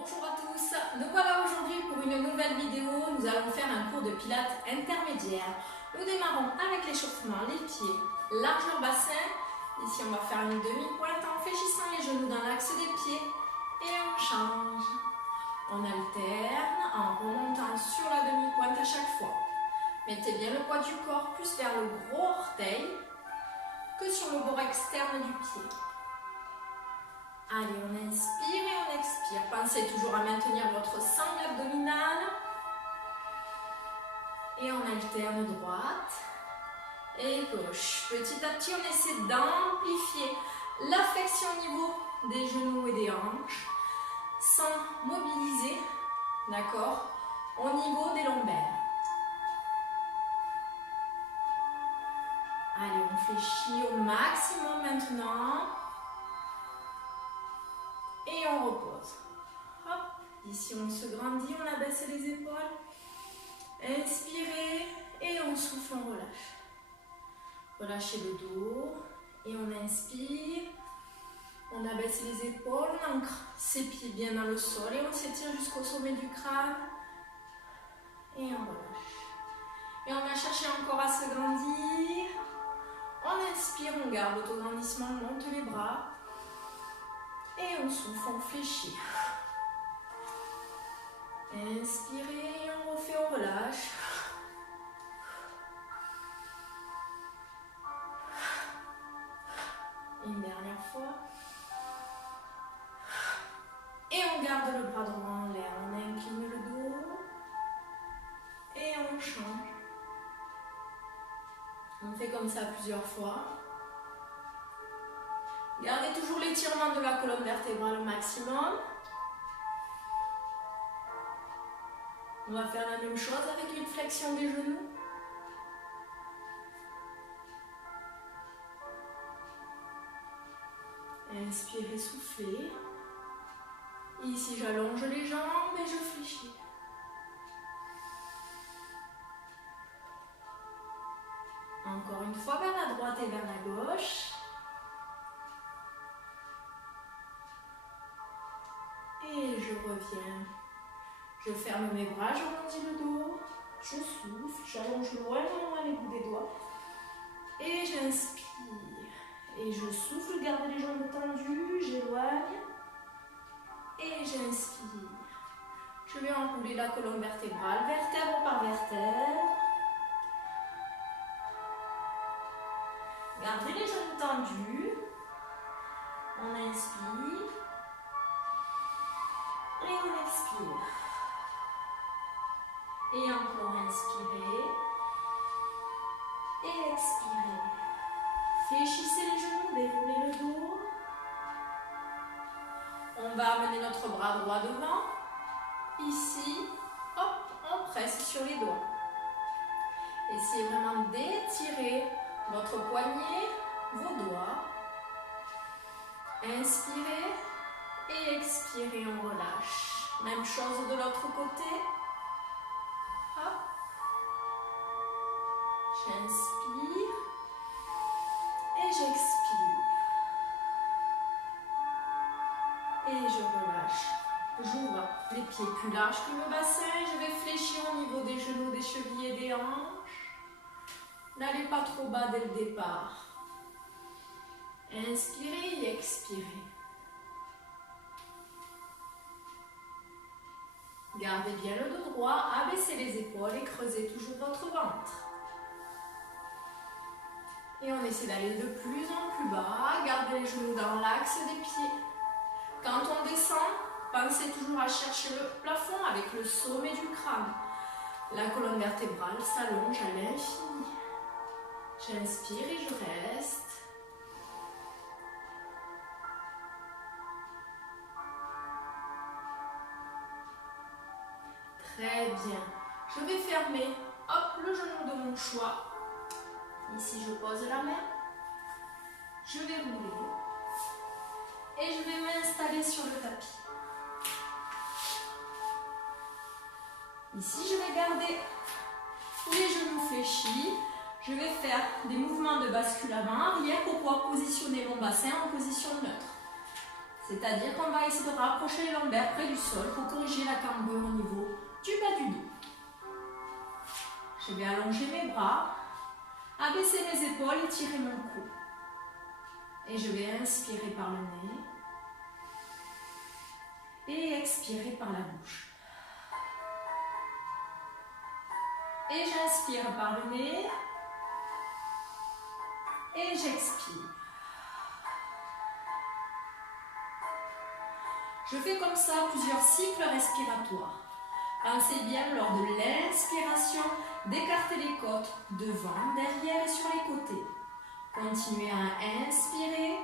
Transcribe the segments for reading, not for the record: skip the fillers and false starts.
Bonjour à tous, nous voilà aujourd'hui pour une nouvelle vidéo. Nous allons faire un cours de pilates intermédiaire. Nous démarrons avec l'échauffement, les pieds, largeur bassin. Ici on va faire une demi-pointe en fléchissant les genoux dans l'axe des pieds et on change. On alterne en remontant sur la demi-pointe à chaque fois. Mettez bien le poids du corps plus vers le gros orteil que sur le bord externe du pied. Allez, on inspire et on expire. Pensez toujours à maintenir votre sangle abdominale. Et on alterne droite et gauche. Petit à petit, on essaie d'amplifier la flexion au niveau des genoux et des hanches sans mobiliser, d'accord, au niveau des lombaires. Allez, on fléchit au maximum maintenant. Et on repose. Hop. Ici, on se grandit, on abaisse les épaules. Inspirez et on souffle, on relâche. Relâchez le dos et on inspire. On abaisse les épaules, on ancre ses pieds bien dans le sol et on s'étire jusqu'au sommet du crâne. Et on relâche. Et on va chercher encore à se grandir. On inspire, on garde l'autograndissement, on monte les bras. Et on souffle, on fléchit. Inspirez, on refait, on relâche. Une dernière fois. Et on garde le bras droit en l'air. On incline le dos. Et on change. On fait comme ça plusieurs fois. Gardez toujours l'étirement de la colonne vertébrale au maximum. On va faire la même chose avec une flexion des genoux. Inspirez, soufflez. Ici, j'allonge les jambes et je fléchis. Encore une fois vers la droite et vers la gauche. Et je reviens. Je ferme mes bras, je grandis le dos. Je souffle, j'allonge loin les bouts des doigts. Et j'inspire. Et je souffle, garde les jambes tendues, j'éloigne. Et j'inspire. Je vais enrouler la colonne vertébrale, vertèbre par vertèbre. Gardez les jambes tendues. On inspire. Et on expire. Et encore inspirez. Et expirez. Fléchissez les genoux, déroulez le dos. On va amener notre bras droit devant. Ici, hop, on presse sur les doigts. Essayez vraiment d'étirer votre poignet, vos doigts. Inspirez et expirez, on relâche. Même chose de l'autre côté. Hop. J'inspire et j'expire. Et je relâche. J'ouvre les pieds plus larges que le bassin. Je vais fléchir au niveau des genoux, des chevilles et des hanches. N'allez pas trop bas dès le départ. Inspirez et expirez. Gardez bien le dos droit, abaissez les épaules et creusez toujours votre ventre. Et on essaie d'aller de plus en plus bas. Gardez les genoux dans l'axe des pieds. Quand on descend, pensez toujours à chercher le plafond avec le sommet du crâne. La colonne vertébrale s'allonge à l'infini. J'inspire et je reste. Très bien. Je vais fermer, hop, le genou de mon choix. Ici, je pose la main. Je vais rouler. Et je vais m'installer sur le tapis. Ici, je vais garder les genoux fléchis. Je vais faire des mouvements de bascule avant-arrière pour pouvoir positionner mon bassin en position neutre. C'est-à-dire qu'on va essayer de rapprocher les lombaires près du sol pour corriger la cambrure au niveau du bas du dos. Je vais allonger mes bras, abaisser mes épaules et tirer mon cou. Et je vais inspirer par le nez et expirer par la bouche. Et j'inspire par le nez et j'expire. Je fais comme ça plusieurs cycles respiratoires. Pensez bien lors de l'inspiration d'écarter les côtes devant, derrière et sur les côtés. Continuez à inspirer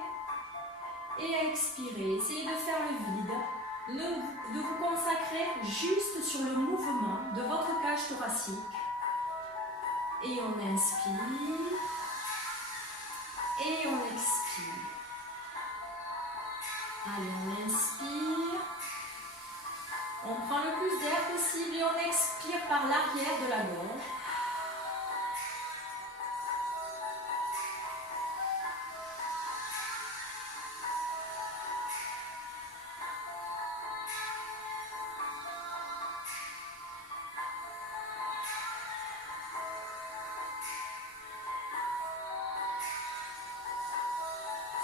et à expirer. Essayez de faire le vide, de vous consacrer juste sur le mouvement de votre cage thoracique. Et on inspire et on expire. Allez, on inspire. On prend le plus d'air possible et on expire par l'arrière de la gorge.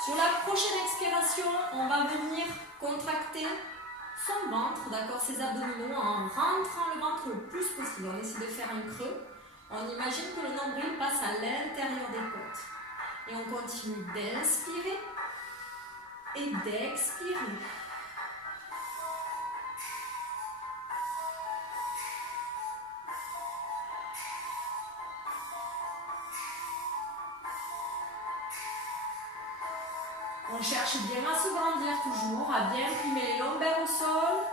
Sur la prochaine expiration, on va venir contracter son ventre, d'accord, ses abdominaux, en rentrant le ventre le plus possible. On essaie de faire un creux. On imagine que le nombril passe à l'intérieur des côtes. Et on continue d'inspirer et d'expirer. On cherche bien à se grandir toujours, à bien imprimer les lombaires au sol.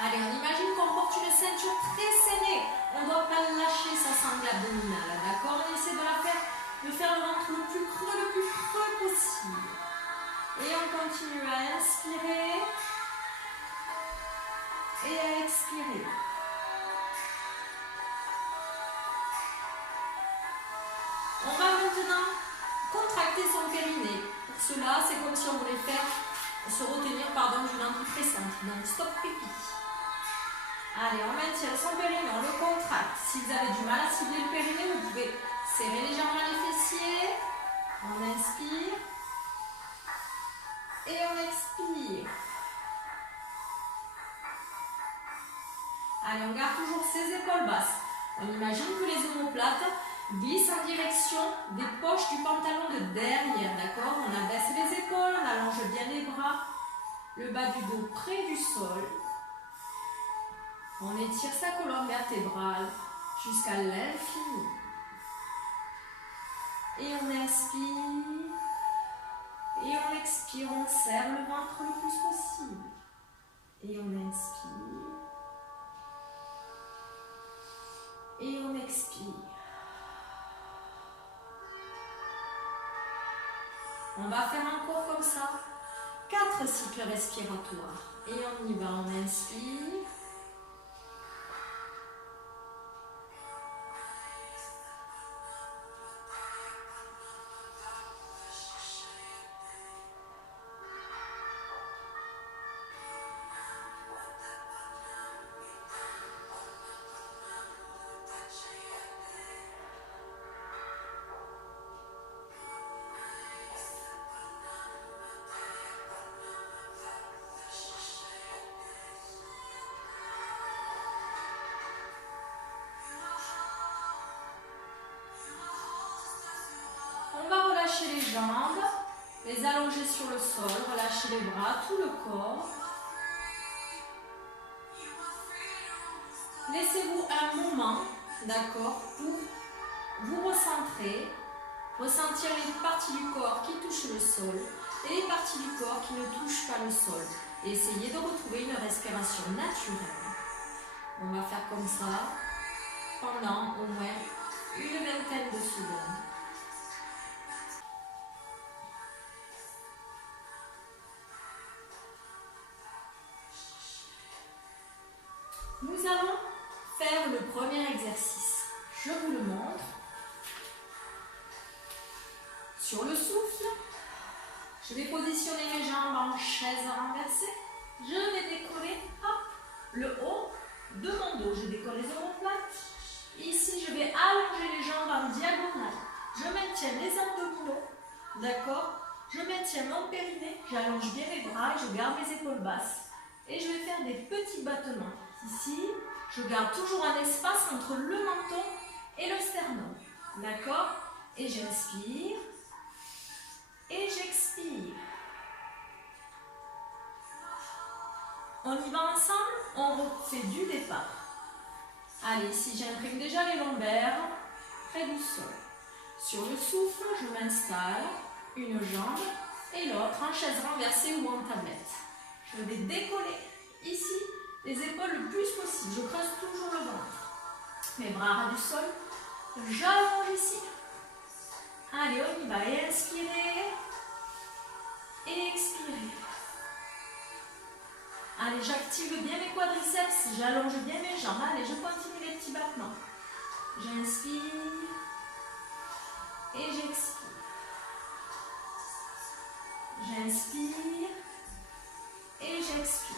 Allez, on imagine qu'on porte une ceinture très serrée. On ne doit pas lâcher sa sangle abdominale, d'accord? On essaie de faire le ventre le plus creux possible. Et on continue à inspirer et à expirer. On va maintenant contracter son périnée. Pour cela, c'est comme si on voulait se retenir d'une antidépressante. Donc, stop pipi. Allez, on maintient son périnée, on le contracte. Si vous avez du mal à cibler le périnée, vous pouvez serrer légèrement les fessiers. On inspire. Et on expire. Allez, on garde toujours ses épaules basses. On imagine que les omoplates glissent en direction des poches du pantalon de derrière, d'accord? On abaisse les épaules, on allonge bien les bras, le bas du dos près du sol. On étire sa colonne vertébrale jusqu'à l'infini. Et on inspire. Et on expire, on serre le ventre le plus possible. Et on inspire. Et on expire. On va faire encore comme ça 4 cycles respiratoires. Et on y va, on inspire. Relâchez les jambes, les allonger sur le sol, relâchez les bras, tout le corps. Laissez-vous un moment, d'accord, pour vous recentrer, ressentir les parties du corps qui touchent le sol et les parties du corps qui ne touchent pas le sol. Et essayez de retrouver une respiration naturelle. On va faire comme ça pendant au moins une vingtaine de secondes. Nous allons faire le premier exercice. Je vous le montre. Sur le souffle, je vais positionner mes jambes en chaise renversée. Je vais décoller le haut de mon dos. Je décolle les omoplates. Ici, je vais allonger les jambes en diagonale. Je maintiens les abdominaux. D'accord? Je maintiens mon périnée. J'allonge bien mes bras et je garde mes épaules basses. Et je vais faire des petits battements. Ici, je garde toujours un espace entre le menton et le sternum. D'accord? Et j'inspire. Et j'expire. On y va ensemble, on refait du départ. Allez, ici j'imprime déjà les lombaires près du sol. Sur le souffle, je m'installe, une jambe et l'autre en chaise renversée ou en tablette. Je vais décoller ici les épaules le plus possible. Je creuse toujours le ventre. Mes bras ras du sol. J'allonge ici. Allez, on y va. Et inspirez. Et expirez. Allez, j'active bien mes quadriceps. J'allonge bien mes jambes. Allez, je continue les petits battements. J'inspire. Et j'expire. J'inspire. Et j'expire.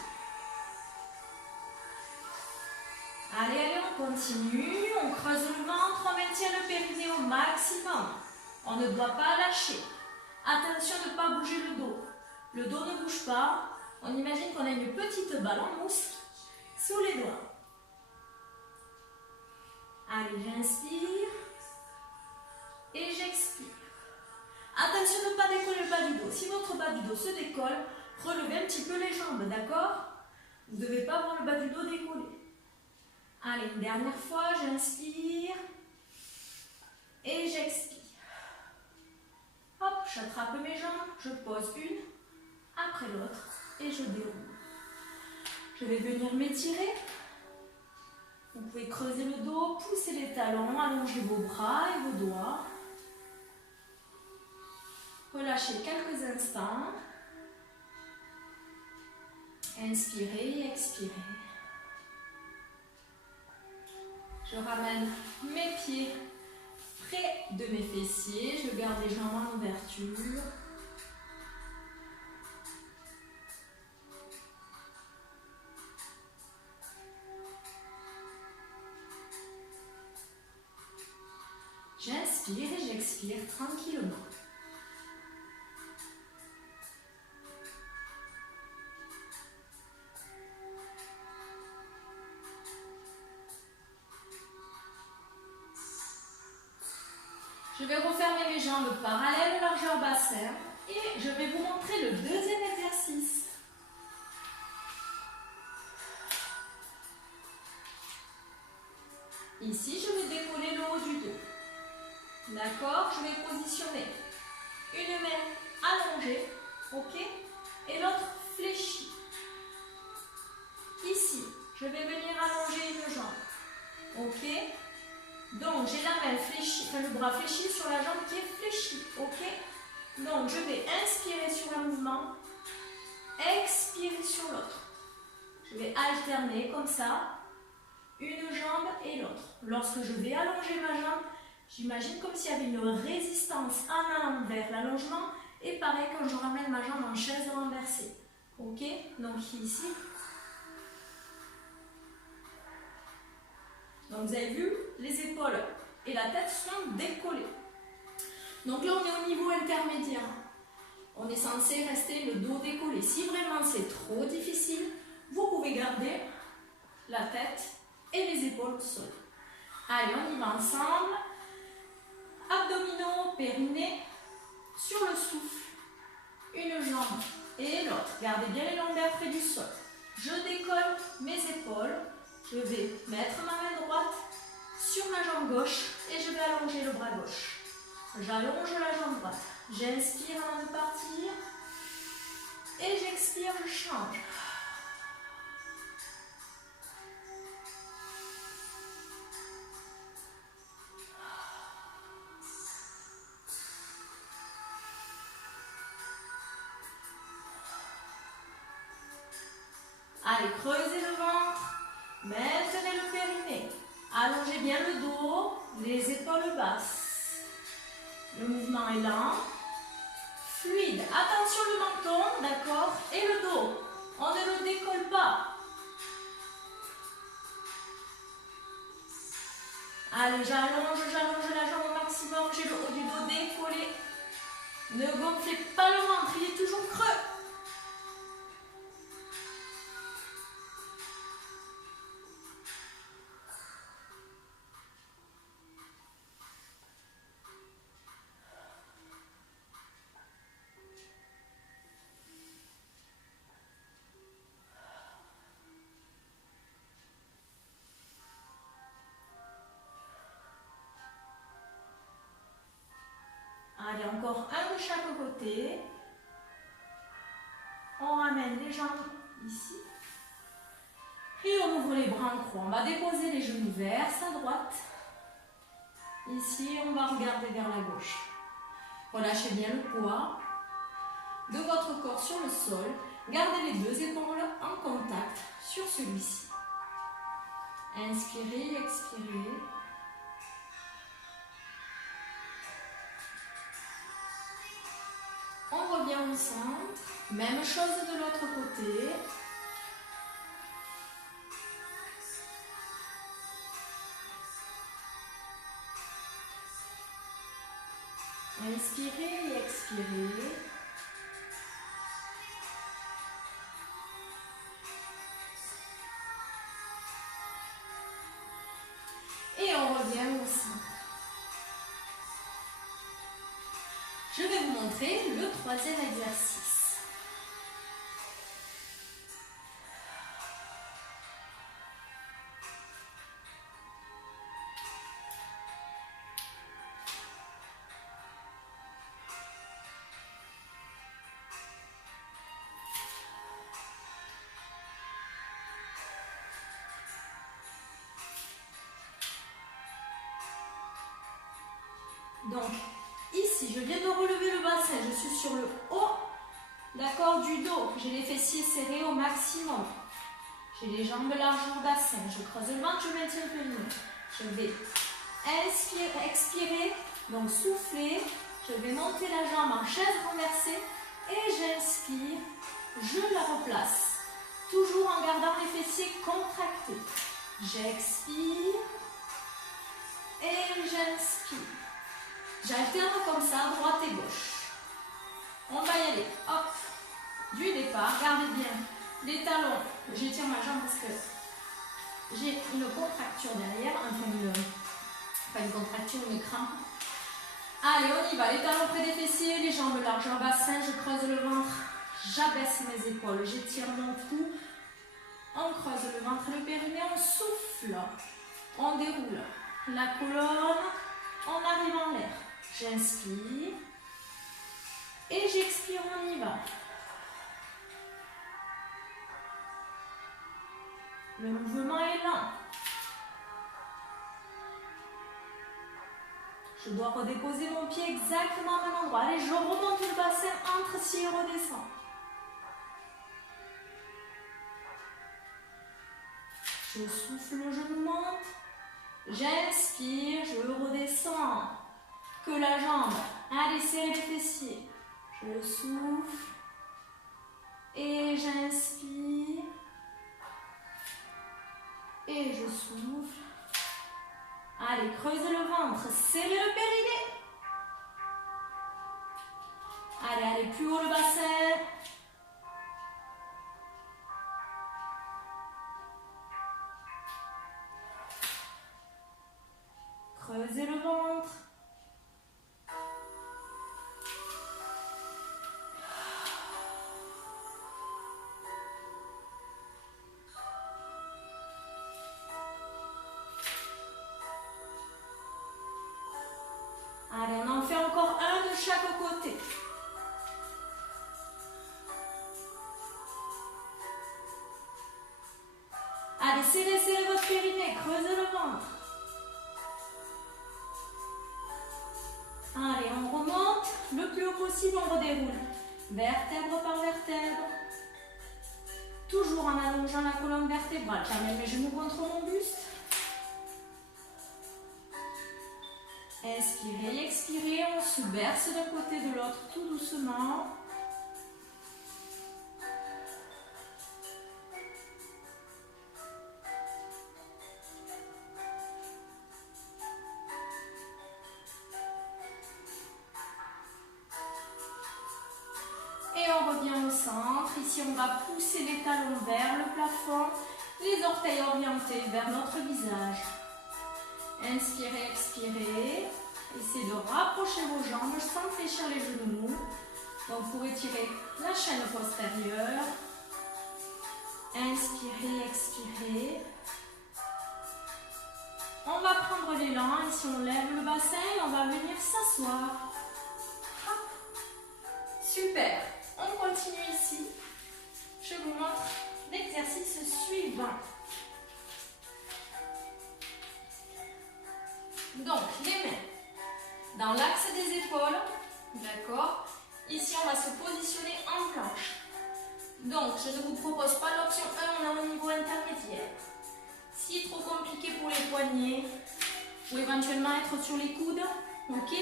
Allez, allez, on continue. On creuse le ventre. On maintient le périnée au maximum. On ne doit pas lâcher. Attention de ne pas bouger le dos. Le dos ne bouge pas. On imagine qu'on a une petite balle en mousse sous les doigts. Allez, j'inspire. Et j'expire. Attention de ne pas décoller le bas du dos. Si votre bas du dos se décolle, relevez un petit peu les jambes, d'accord? Vous ne devez pas avoir le bas du dos décollé. Allez, une dernière fois, j'inspire. Et j'expire. Hop, j'attrape mes jambes, je pose une après l'autre et je déroule. Je vais venir m'étirer. Vous pouvez creuser le dos, pousser les talons, allonger vos bras et vos doigts. Relâchez quelques instants. Inspirez, expirez. Je ramène mes pieds près de mes fessiers. Je garde les jambes en ouverture. J'inspire et j'expire tranquillement. Je vais refermer mes jambes parallèles, largeur bassin, et je vais vous montrer le deuxième exercice. Ici, je vais décoller le haut du dos. D'accord? Je vais positionner une main allongée, ok? Et l'autre fléchie. Ici, je vais venir allonger une jambe, ok? Donc, j'ai la main fléchie, le bras fléchi sur la jambe qui est fléchie, ok? Donc, je vais inspirer sur un mouvement, expirer sur l'autre. Je vais alterner comme ça, une jambe et l'autre. Lorsque je vais allonger ma jambe, j'imagine comme s'il y avait une résistance en allant vers l'allongement, et pareil quand je ramène ma jambe en chaise renversée, ok? Donc, ici. Donc vous avez vu, les épaules et la tête sont décollées. Donc là on est au niveau intermédiaire. On est censé rester le dos décollé. Si vraiment c'est trop difficile, vous pouvez garder la tête et les épaules au sol. Allez, on y va ensemble. Abdominaux, périnée, sur le souffle. Une jambe et l'autre. Gardez bien les lombaires près du sol. Je décolle mes épaules. Je vais mettre ma main droite sur ma jambe gauche et je vais allonger le bras gauche. J'allonge la jambe droite. J'inspire avant de partir et j'expire, je change. Allez, creusez le ventre. Maintenez le périnée. Allongez bien le dos, les épaules basses. Le mouvement est lent, fluide. Attention le menton, d'accord, et le dos. On ne le décolle pas. Allez, j'allonge la jambe au maximum. J'ai le haut du dos décollé. Ne gonflez pas le ventre, il est toujours creux. Allez, encore un de chaque côté. On ramène les jambes ici. Et on ouvre les bras en croix. On va déposer les genoux vers sa droite. Ici, on va regarder vers la gauche. Relâchez bien le poids de votre corps sur le sol. Gardez les deux épaules en contact sur celui-ci. Inspirez, expirez. On revient au centre. Même chose de l'autre côté. Inspirez et expirez. Et on revient au centre. Je vais vous montrer le troisième exercice. Donc, ici, je viens de relever le bassin, je suis sur le haut, d'accord, du dos. J'ai les fessiers serrés au maximum. J'ai les jambes largeur bassin. Je creuse le ventre, je maintiens le périnée. Je vais inspirer, expirer, donc souffler. Je vais monter la jambe en chaise renversée et j'inspire, je la replace. Toujours en gardant les fessiers contractés. J'expire et j'inspire. J'alterne comme ça, droite et gauche. On va y aller. Hop. Du départ, gardez bien les talons. J'étire ma jambe parce que j'ai une contracture derrière. Pas une contracture, une crampe. Allez, on y va. Les talons près des fessiers, les jambes largeur bassin. Je creuse le ventre. J'abaisse mes épaules. J'étire mon cou. On creuse le ventre et le périnée. On souffle. On déroule la colonne. On arrive en l'air. J'inspire et j'expire, on y va. Le mouvement est lent. Je dois redéposer mon pied exactement au même endroit. Allez, je remonte le bassin, entre-ci et redescends. Je souffle, je monte. J'inspire, je redescends. Que la jambe. Allez, serrez les fessiers. Je souffle. Et j'inspire. Et je souffle. Allez, creusez le ventre. Serrez le périnée. Allez, allez, plus haut le bassin. Creusez le ventre. Allez, on en fait encore un de chaque côté. Allez, serrez votre périnée, creusez le ventre. Allez, on remonte le plus haut possible, on redéroule. Vertèbre par vertèbre. Toujours en allongeant la colonne vertébrale. bras, je ramène mes genoux contre mon buste. Inspirez et expirez, on se berce d'un côté de l'autre tout doucement. Et on revient au centre. Ici, on va pousser les talons vers le plafond, les orteils orientés vers notre visage. Inspirez, expirez. Essayez de rapprocher vos jambes sans fléchir les genoux. Donc, vous étirez la chaîne postérieure. Inspirez, expirez. On va prendre l'élan. Ici, on lève le bassin et on va venir s'asseoir. Super. On continue ici. Je vous montre l'exercice suivant. Donc, les mains dans l'axe des épaules. D'accord? Ici, on va se positionner en planche. Donc, je ne vous propose pas l'option 1, on est au niveau intermédiaire. Si trop compliqué pour les poignets, ou éventuellement être sur les coudes. Ok?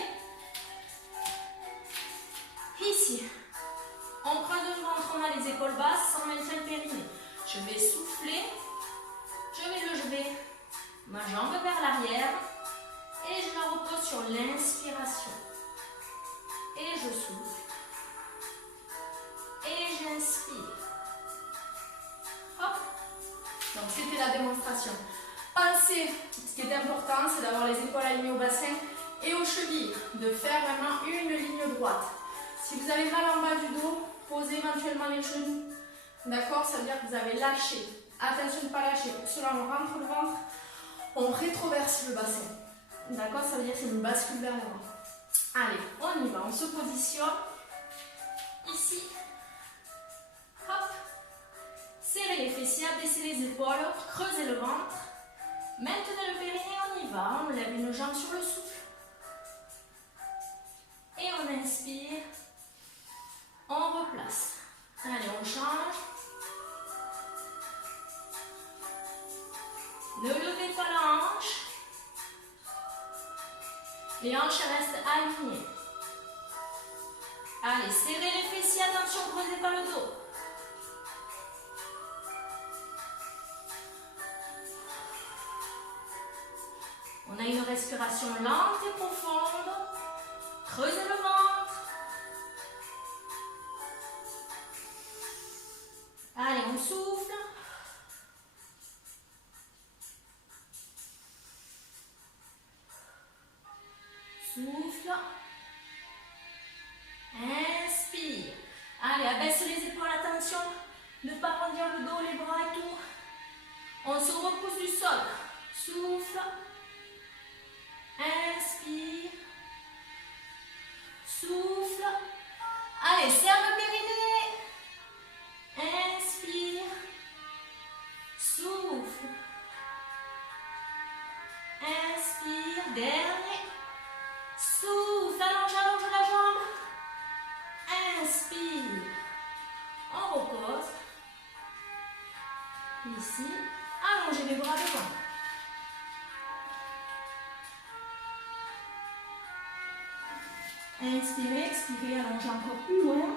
Ici, on creuse le ventre, on a les épaules basses, sans maintien le périnée. Je vais souffler, je vais lever ma jambe vers l'arrière et je la repose sur l'inspiration. Et je souffle. Et j'inspire. Hop. Donc c'était la démonstration. Pensez, ce qui est important, c'est d'avoir les épaules alignées au bassin et aux chevilles, de faire vraiment une ligne droite. Si vous avez mal en bas du dos, posez éventuellement les genoux. D'accord? Ça veut dire que vous avez lâché. Attention de ne pas lâcher. Pour cela, on rentre le ventre, on rétroverse le bassin. D'accord? Ça veut dire que c'est une bascule vers l'avant. Allez, on y va. On se positionne. Ici. Hop. Serrez les fessiers, abaissez les épaules, creusez le ventre. Maintenez le périnée, on y va. On lève une jambe sur le souffle. Et on inspire. On replace. Allez, on change. Ne levez pas la hanche. Les hanches restent alignées. Allez, serrez les fessiers, attention, creusez pas le dos. On a une respiration lente et profonde. Creusez le ventre. Allez, on souffle. Souffle. Inspire. Allez, abaisse les épaules, attention. Ne pas rendir le dos, les bras et tout. On se repousse du sol. Souffle. Inspire. Souffle. Allez, serre le périnée. Inspire. Souffle. Inspire. Dernier. Souffle. Allonge, allonge la jambe. Inspire. On repose. Ici. Allongez les bras devant. Inspirez, expirez, allongez encore plus loin.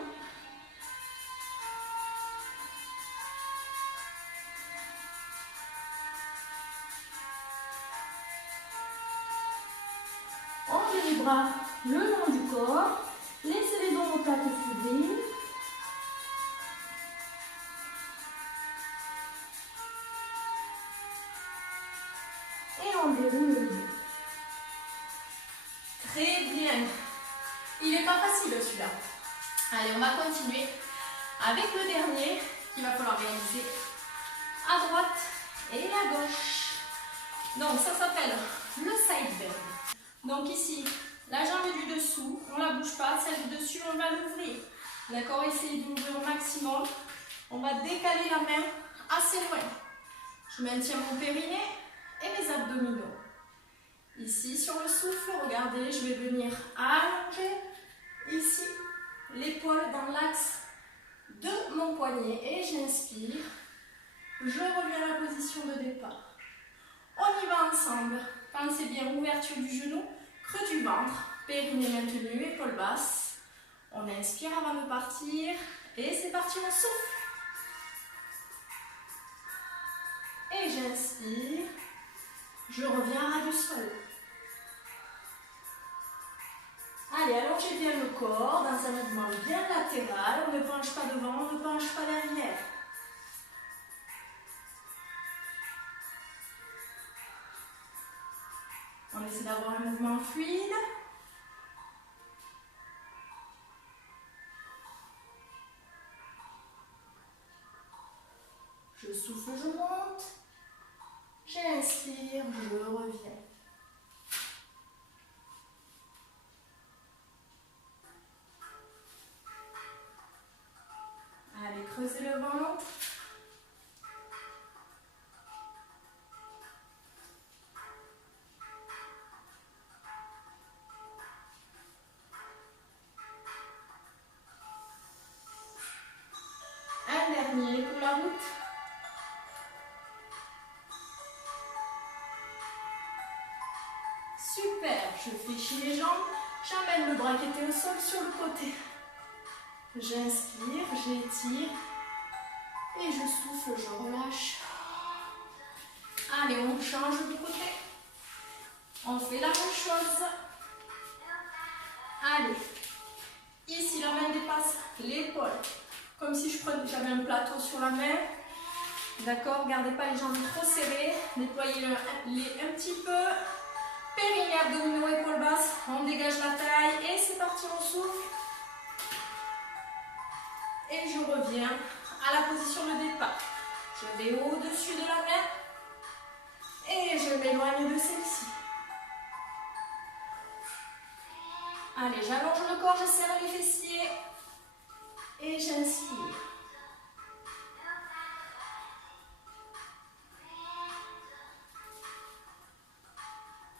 On met les bras le long du corps. Laissez les omoplates s'ouvrir. Et on déroule le dos. Très bien. Il n'est pas facile celui-là. Allez, on va continuer avec le dernier qu'il va falloir réaliser à droite et à gauche. Donc ça s'appelle le side bend. Donc ici, la jambe du dessous, on ne la bouge pas, celle du dessus, on va l'ouvrir. D'accord? Essayez de l'ouvrir au maximum. On va décaler la main assez loin. Je maintiens mon périnée et mes abdominaux. Ici, sur le souffle, regardez, je vais venir allonger ici l'épaule dans l'axe de mon poignet et j'inspire Je reviens à la position de départ. On y va ensemble. Pensez bien, ouverture du genou, creux du ventre, périnée maintenu, épaules basses. On inspire avant de partir. Et c'est parti, on souffle. Et j'inspire. Je reviens à ras du sol. Allez, allongez bien le corps dans un mouvement bien latéral. On ne penche pas devant, on ne penche pas derrière. On essaie d'avoir un mouvement fluide. Je souffle, je monte. J'inspire, je reviens. Allez, creusez le ventre. Un dernier pour la route. Super, je fléchis les jambes. J'emmène le bras qui était au sol sur le côté. J'inspire, j'étire. Et je souffle, je relâche. Allez, on change de côté. On fait la même chose. Allez. Ici, la main dépasse l'épaule. Comme si j'avais un plateau sur la main. D'accord, gardez pas les jambes trop serrées. Nettoyez-les un petit peu. Périnée, abdominaux, épaules basses. On dégage la taille. Et c'est parti, on souffle. Et je reviens à la position de départ. Je vais au-dessus de la main. Et je m'éloigne de celle-ci. Allez, j'allonge le corps, je serre les fessiers. Et j'inspire.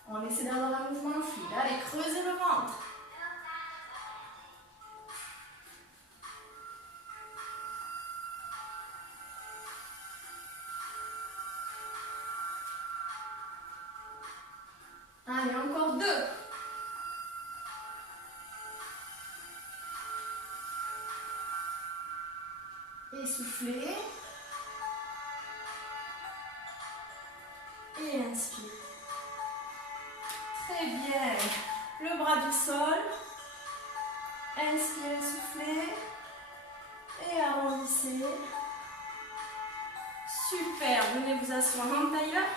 On essaie d'avoir un mouvement fluide. Allez, creusez le ventre. Allez, encore 2. Essoufflez. Et inspire. Très bien. Le bras du sol. Inspirez, soufflez. Et arrondissez. Super. Venez vous asseoir en tailleur.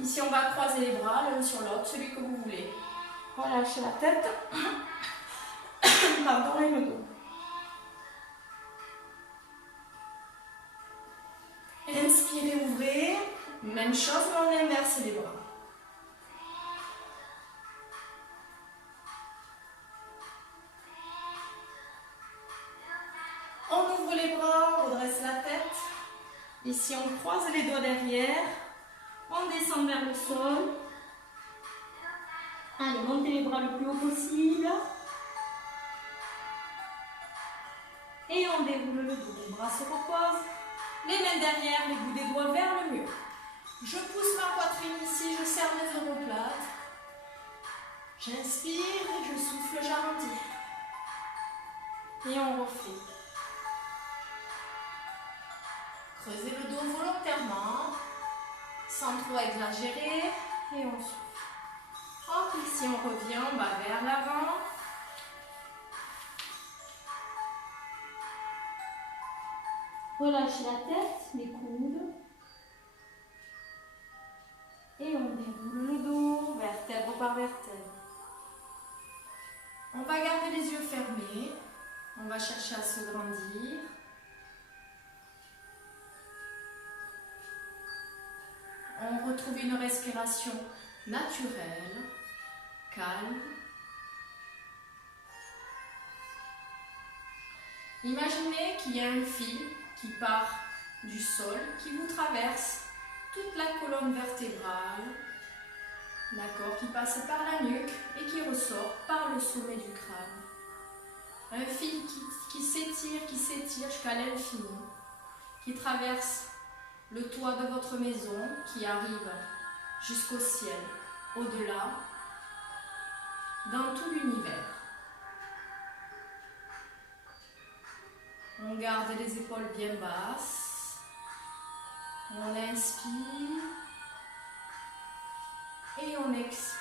Ici, on va croiser les bras l'un sur l'autre, celui que vous voulez. Relâchez la tête. Pardon, et le dos. Inspirez, ouvrez. Même chose, mais on inverse les bras. On ouvre les bras, on redresse la tête. Ici, on croise les doigts derrière. On descend vers le sol. Allez, montez les bras le plus haut possible. Et on déroule le dos. Les bras se reposent. Les mains derrière, les bouts des doigts vers le mur. Je pousse ma poitrine ici, je serre mes omoplates. J'inspire et je souffle, j'arrondis. Et on refait. Creusez le dos volontairement, sans trop exagérer. Et on souffle. Hop, ici on revient, on va vers l'avant. Relâchez la tête, les coudes. Et on déroule le dos, vertèbre par vertèbre. On va garder les yeux fermés. On va chercher à se grandir. On retrouve une respiration naturelle, calme. Imaginez qu'il y a un fil qui part du sol, qui vous traverse toute la colonne vertébrale, d'accord, qui passe par la nuque et qui ressort par le sommet du crâne. Un fil qui s'étire jusqu'à l'infini. qui traverse le toit de votre maison, qui arrive jusqu'au ciel, au-delà, dans tout l'univers. On garde les épaules bien basses. On inspire et on expire.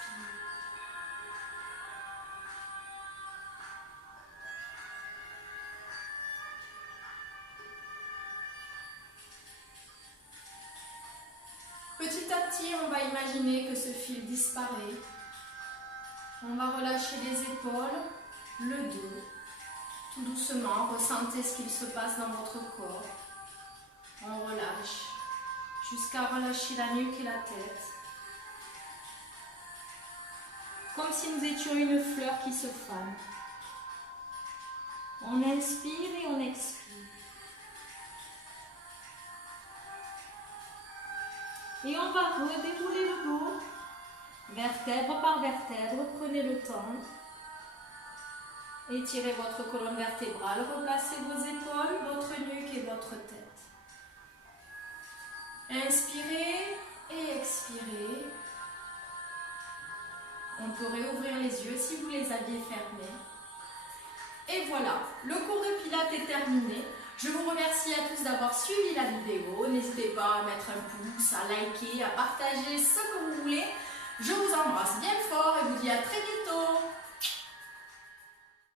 Petit à petit, on va imaginer que ce fil disparaît. On va relâcher les épaules, le dos. Tout doucement, ressentez ce qu'il se passe dans votre corps. On relâche jusqu'à relâcher la nuque et la tête. Comme si nous étions une fleur qui se fane. On inspire et on expire. Et on va redérouler le dos, vertèbre par vertèbre, prenez le temps. Étirez votre colonne vertébrale, replacez vos épaules, votre nuque et votre tête. Inspirez et expirez. On peut réouvrir les yeux si vous les aviez fermés. Et voilà, le cours de Pilates est terminé. Je vous remercie à tous d'avoir suivi la vidéo. N'hésitez pas à mettre un pouce, à liker, à partager ce que vous voulez. Je vous embrasse bien fort et vous dis à très bientôt.